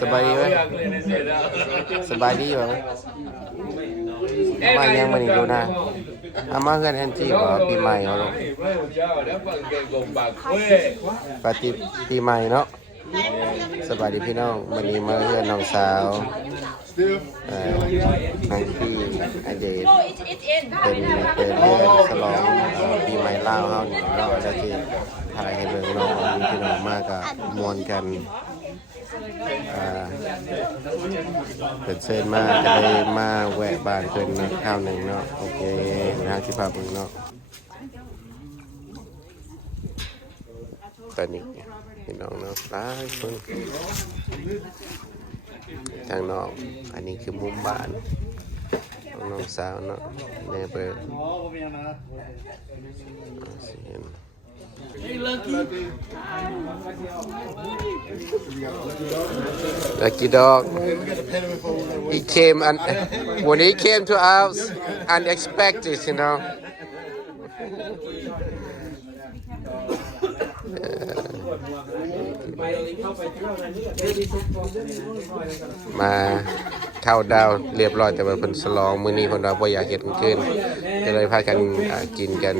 สบายดีไหมสบายดีไหมมายังมันอีกดูนะอามาเงินแอนจี้บอกปีใหม่เหรอปฏิปีใหม่เนาะสบายดีพี่น้องวันนี้มาเพื่อนน้องสาวนั่งที่อเดชเป็นเดือนฉลองปีใหม่ลาวเฮานี่เนาะแล้วที่ถ่ายให้เบิ่งเนาะวันนี้พี่น้องมากับมวนกันเป็นเชิญมาจะได้มาแวะบ้านเพิ่นข้าวหนึ่งเนาะโอเคนะที่พาเบิ่งเนาะตอนนี้พี่น้องเนาะหลายคนทางนอกอันนี้คือมุมบ้านของน้องสาวเนาะเนเบอร์Lucky dog. He came and when he came to us unexpected, you know. มาเข้าดาวเรียบร้อยแต่ว่าเพิ่นฉลองมื้อนี้เพิ่นว่าบ่อยากเฮ็ดกลางคืนก็เลยพากันกินกัน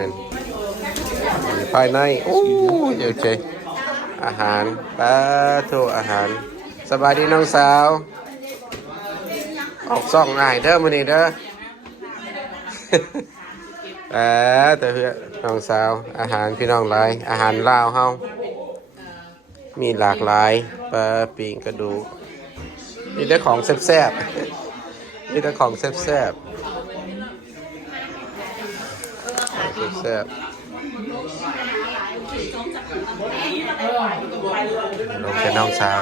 นั่นภายในโอ้ยโอเคอาหารปลาทูอาหารสบายดีน้องสาวออกซ่องง่ายเด้อมื้อนี้เด้อแต่เพื่อนน้องสาวอาหารพี่น้องหลายอาหารลาวเฮามีหลากหลายปลาปิ้งกระดูกมีแต่ของแซ่บๆมีแต่ของแซ่บๆแซ่บลงเป็นน้องสาว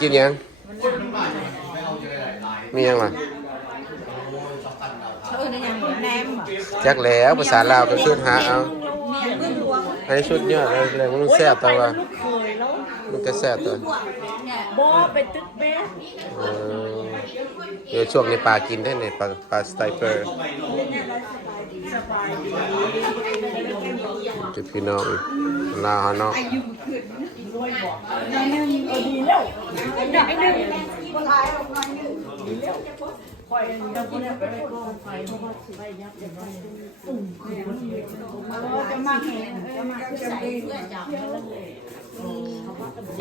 กินยังมียังล่ะจักแล้วภาษาลาวก็ขึ้นหาเอาให้ชุดเยอะเลยมันแซ่บแต่ว่ามันก็แซ่บตัวบ่ไปตึกแม่เดี๋ยวช่วงนี้ปลากินได้เนี่ยปลาสไตเปอร์จุดพี่น้องลาวเนาะ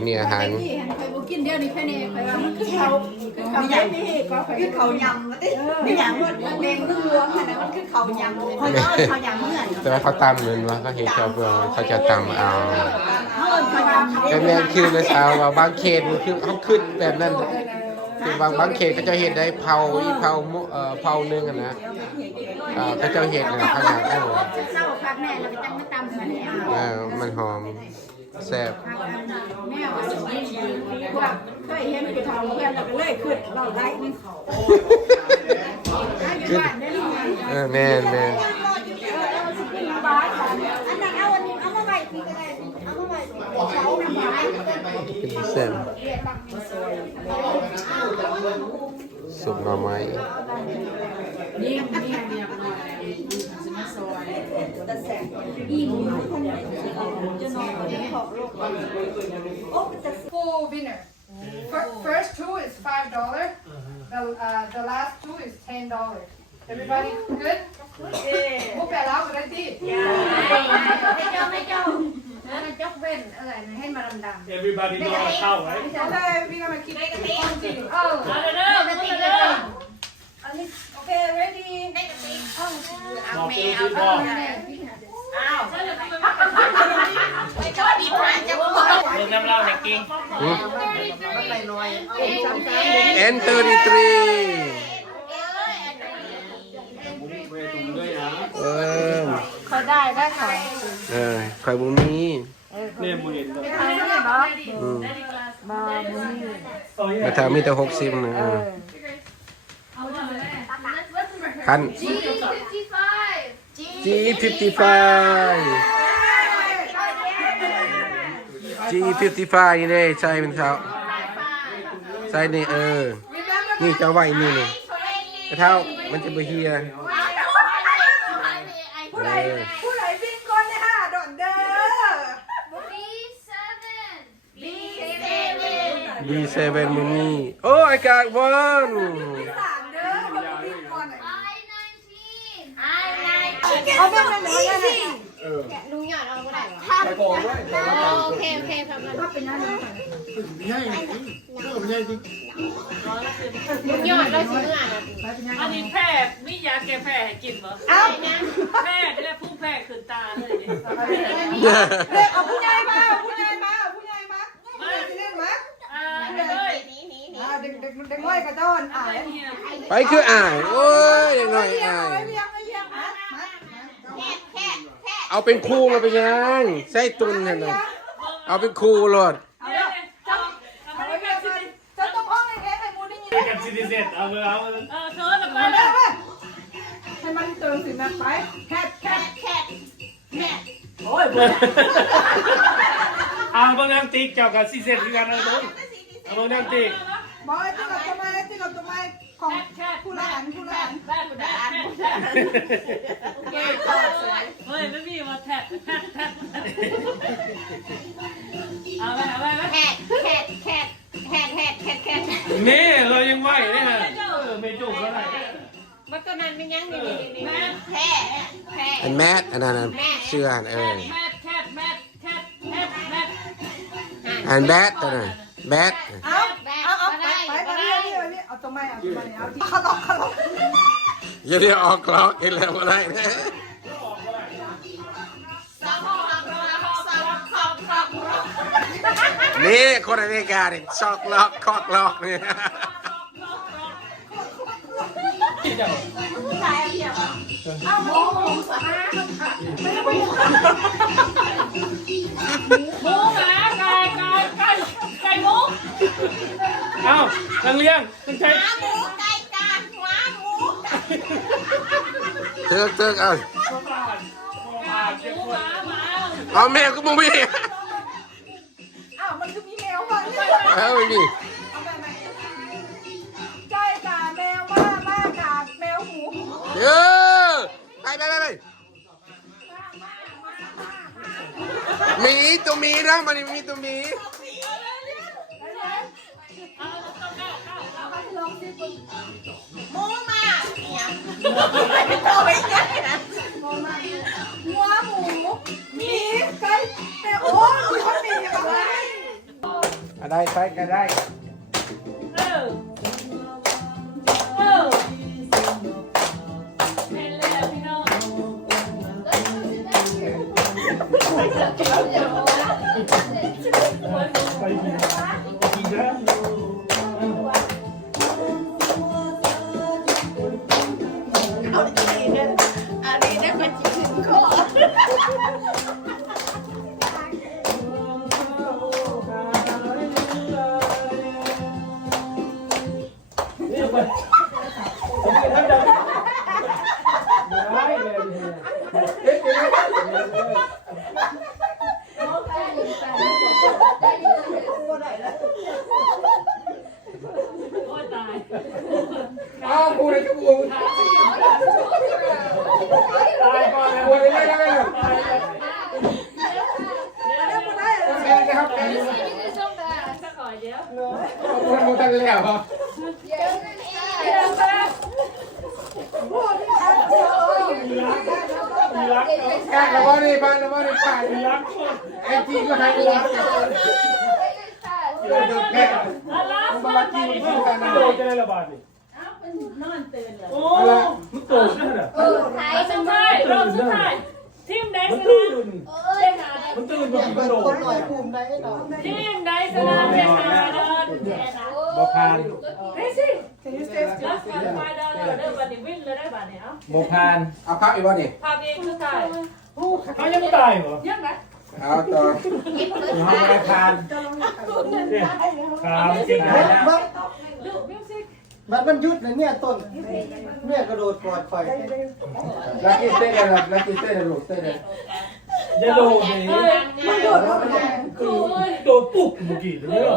นี่อาหารกินเดียวนี่แค่นี้ไปว่ามันคือเขาคือเขายำมาดิไม่ยำแดงเนื้อขนาดมันคือเขายำเขายำเหมือนแต่ว่าเขาตำเหมือนว่าเขาเห็นเขาเพื่อเขาจะตำเอาแต่แม่คือในสาวว่าบางเขตมันคือเขาขึ้นแบบนั้นคือบางเขตก็จะเห็นได้เผาหนึ่งนะก็จะเห็นนะขนาดมันหอมแซ่บเคยเห็นผู้เฒ่าเพื่อนเราก็เลยขึ้นเราไล่นี่เขาแม่อันนั้นเอาวันนี้เอามาไว้ที่อะไรเอามาไว้เช้าน้ำไม้เป็นแซ่บสุกหน่อไม้Full winner. First two is $5. The last two is $10. Everybody good? Bố bè láo rồi đi.ให้เจ้าจกเว้นอะไรนะให้มาดำๆ Everybody know how to count, right? Okay, we gonna keep it on. Oh, okay, ready? เอาแมวเอาไม่ชอบดีผ่านจะพูดเรื่องน้ำเล่าในกิ้งN33เขาได้ค่ะใครบุมีเนี่ยมือเห็นแต่ถ้ามีแต่60นะคันG55 G55 นี่เลยใช่เป็นเขาใช่นี่นี่จะไหวนี่แต่เท่ามันจะไปเฮียผู้ใดบินก่อนเนี่ยฮะดอนเด้อ B7 มึงนี่โอ้ I got one เอาแบบนั้นเลย ลุงหยอดเอาก็ได้ ไปกองด้วย โอเคโอเคทำมัน ถ้าเป็นนั้น ใหญ่ใหญ่จริง ลุงหยอดเราซื้ออ่ะ อันนี้แพร่มียาแก้แพ้ให้กินเหรอ เอา แพ้ได้แล้วผู้แพ้ขึ้นตาเลยดิ เด็กเอาผู้ใหญ่มาผู้ใหญ่มาผู้ใหญ่มาเล่นมา เลย หนี เด็กน้อยกระโดดอ่า ไปคืออ่ายโอ้ยยังไงอ่าย เลี้ยงมา แค่ เอาเป็นครูมาเป็นยังใส่ตุนกันนะเอาเป็นครูโลด เอาเดี๋ยวจะต้องห้องให้มูได้ยิน ไปกับซิติเซ็ตเอาเลยเอา เธอจะไป มา แล้ แล้ว วให้มันเติมสินะไปแค่ โอ้ย เอาบางน้ำติ๊กเจ้ากับซิเซ็ตคือกันเอาบางน้ำติ๊ก บอยที่เราตัวไม้ของผู้ละอันผู้ละอัน แพ้กูได้เฮ้ยไม่มีมาแทะเอาไป แค่ นี่เรายังไหวเนี่ยฮะไม่จุกเท่าไหร่ มันก็นั้นไม่ยั้งนี่แค่ อันแมทอันนั้นเชื่ออันแมทอันแบทตัวนั้นแบท เอาไปเอาตัวไม้เอาที่เขาตอก อย่าเรียกออกกล็อกอีกแล้วอะไรนะ นี่คนอเมริกาเนี่ยชอกล็อกคอกล็อกเนี่ย หมูหมาไก่หมู เอ้านังเลี้ยงต้องใช้ หมูไก่กาหัวหมู เตือกเอา หมา เอาแมวก็มึงไม่ อ้าวมันคือมีแมวก่อน เอาไม่มี ไก่กาแมวมากาแมวหู เออไปมีตัวมีนะมันมีตัวมี หมูมาเนี่ยตัวไม่ใหญ่นะ หัวหมูมีไก่แมวโอ้ยคนมีอะไร อะไรใช้กันได้ เห็นแล้วพี่น้อง ไปกินนะ เอาดีเนี่ยอันนี้ได้มาจิถึงคอ นี่ไปผมไปทำดังได้เลยโอ้ยตาย เอากูเลยกู ตายก่อนเลย กูเลยไม่ได้ สักหน่อยเดี๋ยว กูทำกูทันแล้วเหรอ รัก แค่กับว่านี่บ้านกับว่านี่ฝ่าย รัก ไอ้จีก็ให้รักเดี๋ยวแค่ อะไร บางทีมันพูดกัน โดนจะได้ระบาดนี่โอ้มันโตขึ้นอ่ะ สุดท้ายรอบสุดท้ายทีมไหน มัน ช ตื่ นะ นมันตื่นมันโดน ทีมไหนชนะเจ็ดห้าเดิน บ่ผ่าน เฮ้ยสิแล้วฟันไฟเดินเดินบันนี้วิ่งเลยได้บันนี้เอ้า บ่ผ่าน เอาพักอีกว่านี่ ภาพเองคือถ่าย เขายังไม่ตายเหรอ ยังไง เอาต่อ ยังไม่ผ่านครับจริงนะ ดูมิวสิก มันยุดเลยเนี่ยต้นเนี่ยกระโดดกอดคอย ลักกี้เต้นเลยลักกี้เต้นเลยลูกเต้นเลย อย่าโดนเลย มันโดดแล้วมัน คือโดนปุ๊บเมื่อกี้เลยเหรอ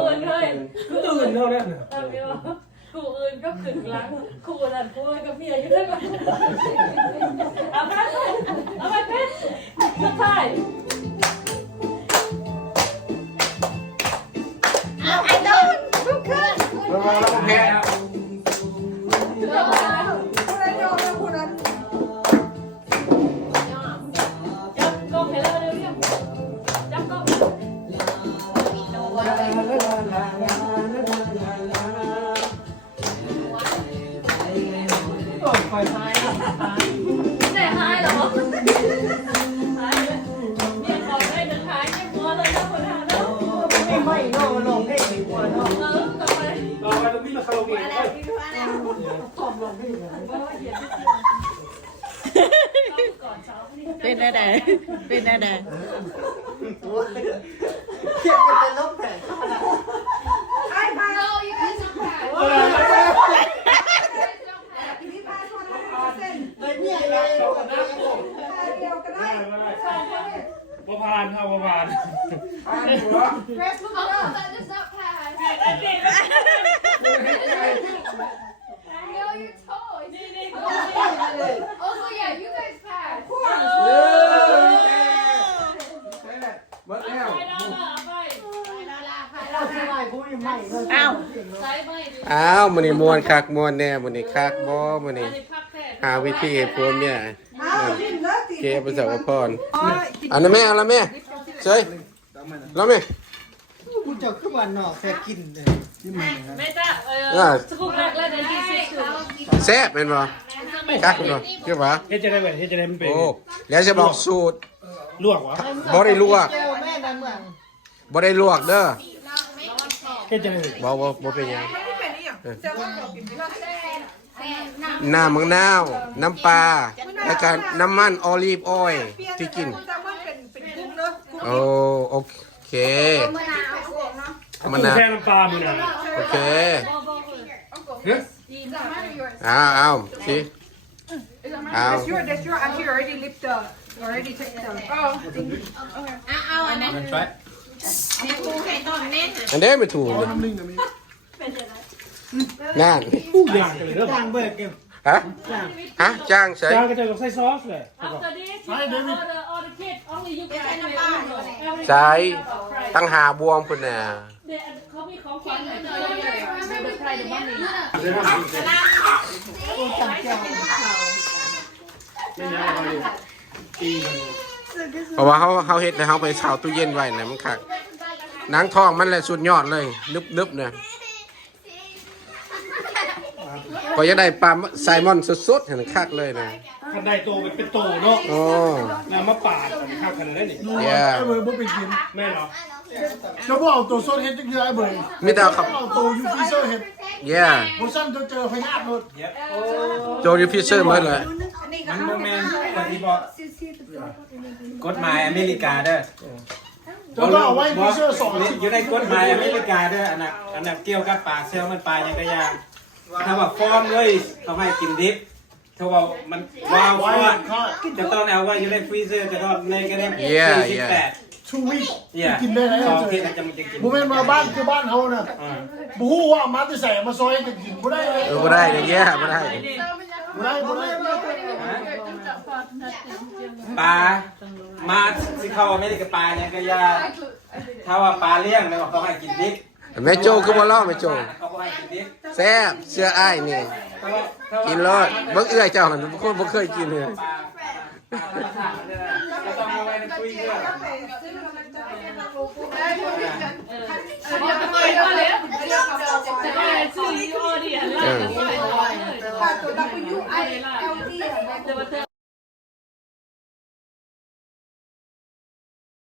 คือตื่นเท่านั้น คู่อื่นก็ขึงหลังคู่นั้นคู่กับเมียอยู่ด้วยกันเอาไปเพชรสุดท้าย เอาไอ้โดน ไม่โน่ลงเพลงดีกว่าเนาะ ต่อไปต้องมีมาคาราโอเกะด้วย ชอบลงเพลง เป็นอะไรเป็นอะไร เขียนกันเป็นลบแผล No, you guys don't pass. เลยเนี่ยเลย บ่ผ่านครับบ่ผ่าน Press look up. That does not pass. No, your toes. Also, yeah, you guys pass. หมดแล้ว เราทำไมกูยังไม่เลย อ้าว อ้าวมื้อนี้ม่วนคักม่วนแน่มื้อนี้คักบ่มื้อนี้หาวิธีให้ผัวเมียเก็บประสบพรอันนั้นแม่เอาละแม่เฉยแล้วแม่ กูจะขึ้นวันนอกแค่กินเลยที่มันนะ ไม่จ้าสกุลแรกแล้วเดี๋ยวดีสิ แซ่บเป็นบ่คักเป็นบ่เกี่ยวบ่ เฮ็ดจะได้แบบเฮ็ดจะได้มันเป็น โอ้แล้วจะบอกสูตร ลวกวะ บ่ได้ลวก เจ้าแม่ดังเมือง บ่ได้ลวกเด้อ เฮ็ดจะได้ บ่เป็นหยังน้ำมะนาวน้ำปลาแล้วก็น้ำมันออลีฟออยล์ที่กินโอ้โอเคมะนาว แค่น้ำปลามึงน่ะ โอเค เอาสิเอา That's your. I'm here already lift the. Already take the. Oh. เอาอันนั้นให้กูให้ต้นเน้น อันเด้ไม่ถูกเลยนั่น ผู้อย่างกันเลยเด้อ จ้างเบิกเก็บ ฮะจ้างใช่ จางก็จะใส่ซอสเลย After this, all the kids, only you guys know. ใช่ตั้งหาบวงพุ่นน่ะ เขามีของขวัญให้เลยเป็นใครเดี๋ยวบ้านนี้ กูจังเจ้า เพราะว่าเขาเฮ็ดแล้วเขาไปเผาตู้เย็นไว้น่ะมันคักหนังทองมันแหละสุดยอดเลยนึบๆเนี่ยก็จะได้ปลาไซมอนสดๆเห็นคักเลยนะ คันได้โตเป็นโตเนาะ โอ้ น้ำมะปาดข้าวขนาดนั้นนี่ ไอ้เบิร์บ่ไปกิน แม่เนาะ จะบอกเอาตัวโซนเฮ็ดจังไอ้เบิร์ มีแต่ครับ เอาตัวยูฟิเซอร์เฮ็ด yeah บ่ซั่นจะเจอพยาธิหมด โจดิฟิเชอร์หมดเลย มันโมเมนต์คนที่บอกกฎหมายอเมริกาเด้อ จะต้องเอาไว้ฟิเซอร์2 อยู่ในกฎหมายอเมริกาเด้ออันนั้นเกี่ยวกับปลาเซลมันปลายังกระยางถ้าว่าฟอร์มเลยเขาให้กินดิบถ้าว่ามันว้าวว่าจะต้องเอาไว้อยู่ในฟรีเซอร์จะต้องในกระเด็น48 2 week เนี่ย กินได้แล้ว สองที่จะมันจะกิน บ่แม่นมาบ้านคือบ้านเฮาน่ะบ่ฮู้ว่ามาแต่ใส่มาซอยจะกินบ่ได้ บ่ได้เนี่ยแย่บ่ได้ บ่ได้บ่ได้ ปลามาสิเข้าอเมริกาปลายังกระยางถ้าว่าปลาเลี้ยงแล้วเขาให้กินดิบ แม่โจคือบ่เล่าแม่โจ เขาให้กินดิบ แซ่บเสื้ออ้ายนี่กินรอดเบิ่งเอื้อยเจ้าหั่นคนบ่เคยกินเลย ปลาก็ต้องเอาไว้ในฟรีเซอร์ จะได้ซื้อยี่ห้อเดียวเลย Pato, da con you. I. LT.